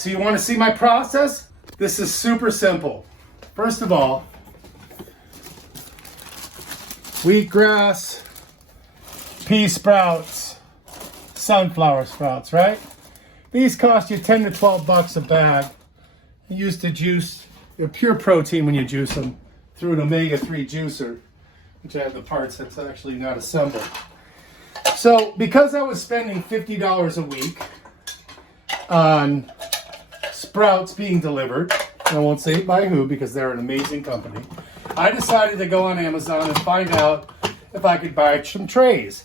so you want to see my process? This is super simple. First of all, wheatgrass, pea sprouts, sunflower sprouts, right? These cost you 10 to 12 bucks a bag. You use to juice your pure protein when you juice them through an omega-3 juicer, which I have the parts that's actually not assembled. So because I was spending $50 a week on sprouts being delivered, and I won't say by who because they're an amazing company, I decided to go on Amazon and find out if I could buy some trays.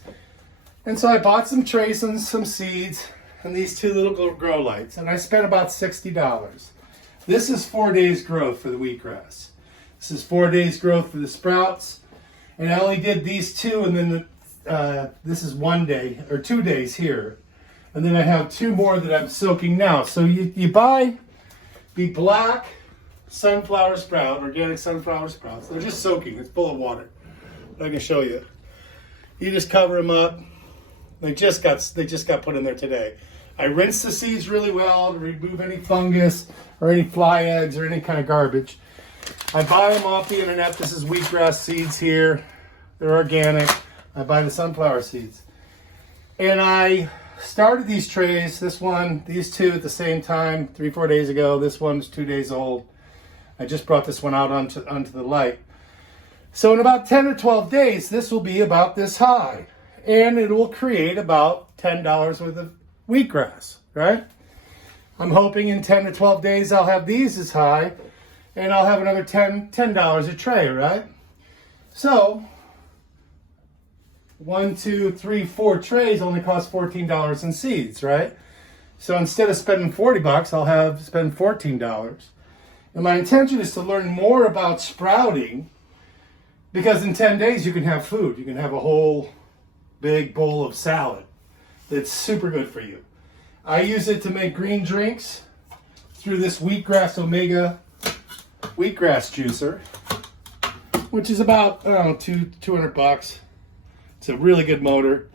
And so I bought some trays and some seeds and these two little grow lights, and I spent about $60. This is 4 days growth for the wheatgrass. This is 4 days growth for the sprouts. And I only did these two, and then this is 1 day or 2 days here. And then I have two more that I'm soaking now. So you buy the black sunflower sprout, organic sunflower sprouts. They're just soaking. It's full of water. I can show you. You just cover them up. They just got put in there today. I rinse the seeds really well to remove any fungus or any fly eggs or any kind of garbage. I buy them off the internet. This is wheatgrass seeds here. They're organic. I buy the sunflower seeds. And I started these trays, this one, these two at the same time, 3-4 days ago. This one's 2 days old. I just brought this one out onto the light. So in about 10 or 12 days, this will be about this high. And it will create about $10 worth of wheatgrass, right? I'm hoping in 10 to 12 days I'll have these as high, and I'll have another $10 a tray, right? So 1, 2, 3, 4 trays only cost $14 in seeds, right? So instead of spending 40 bucks, I'll spend $14. And my intention is to learn more about sprouting, because in 10 days you can have food. You can have a whole big bowl of salad that's super good for you. I use it to make green drinks through this wheatgrass omega wheatgrass juicer, which is about, I don't know, 200 bucks. It's a really good motor.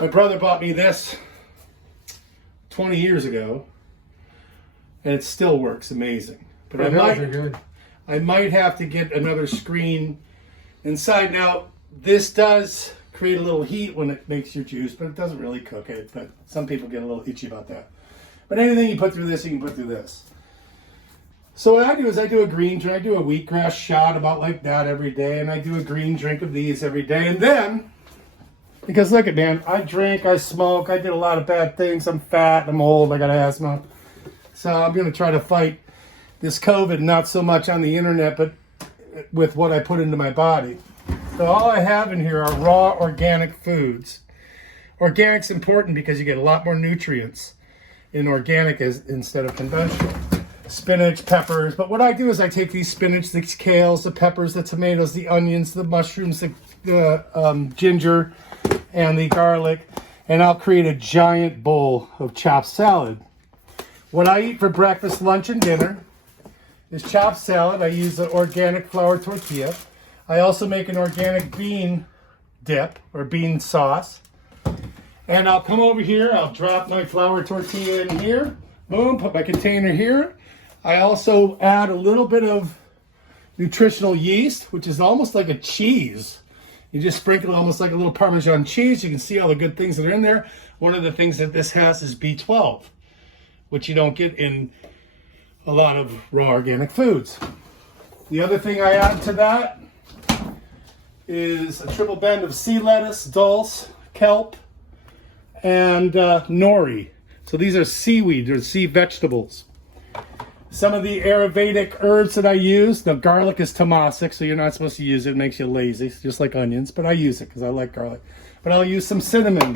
My brother bought me this 20 years ago, and it still works amazing. But I might have to get another screen inside. Now, this does create a little heat when it makes your juice, but it doesn't really cook it. But some people get a little itchy about that. But anything you put through this, you can put through this. So what I do is I do a green drink. I do a wheatgrass shot about like that every day, and I do a green drink of these every day. And then, because look at man, I drink, I smoke, I did a lot of bad things. I'm fat, I'm old, I got asthma. So I'm going to try to fight this COVID, not so much on the internet, but with what I put into my body. So all I have in here are raw organic foods. Organic's important because you get a lot more nutrients in organic instead of conventional. Spinach, peppers. But what I do is I take these spinach, the kales, the peppers, the tomatoes, the onions, the mushrooms, the ginger, and the garlic, and I'll create a giant bowl of chopped salad. What I eat for breakfast, lunch, and dinner is chopped salad. I use an organic flour tortilla. I also make an organic bean dip or bean sauce. And I'll come over here, I'll drop my flour tortilla in here, boom, put my container here. I also add a little bit of nutritional yeast, which is almost like a cheese. You just sprinkle it almost like a little Parmesan cheese. You can see all the good things that are in there. One of the things that this has is B12, which you don't get in a lot of raw organic foods. The other thing I add to that is a triple blend of sea lettuce, dulse, kelp, and nori. So these are seaweed, or sea vegetables. Some of the Ayurvedic herbs that I use, the garlic is tamasic, so you're not supposed to use it. It makes you lazy, just like onions, but I use it because I like garlic. But I'll use some cinnamon.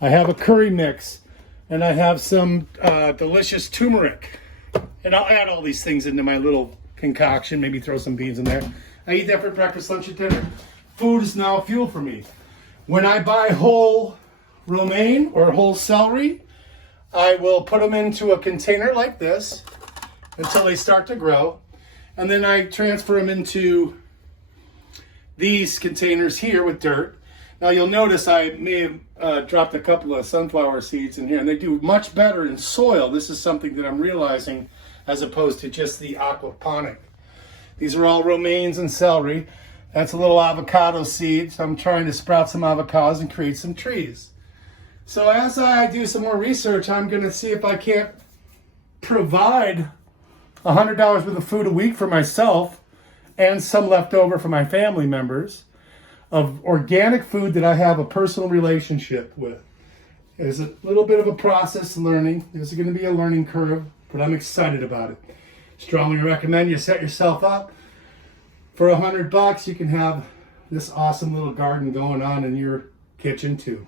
I have a curry mix, and I have some delicious turmeric. And I'll add all these things into my little concoction, maybe throw some beans in there. I eat that for breakfast, lunch, and dinner. Food is now fuel for me. When I buy whole romaine or whole celery, I will put them into a container like this until they start to grow. And then I transfer them into these containers here with dirt. Now you'll notice I may have dropped a couple of sunflower seeds in here, and they do much better in soil. This is something that I'm realizing as opposed to just the aquaponic. These are all romaines and celery. That's a little avocado seed, so I'm trying to sprout some avocados and create some trees. So as I do some more research, I'm going to see if I can't provide $100 worth of food a week for myself and some left over for my family members of organic food that I have a personal relationship with. It's a little bit of a process learning. There's going to be a learning curve, but I'm excited about it. Strongly recommend you set yourself up. For $100, you can have this awesome little garden going on in your kitchen too.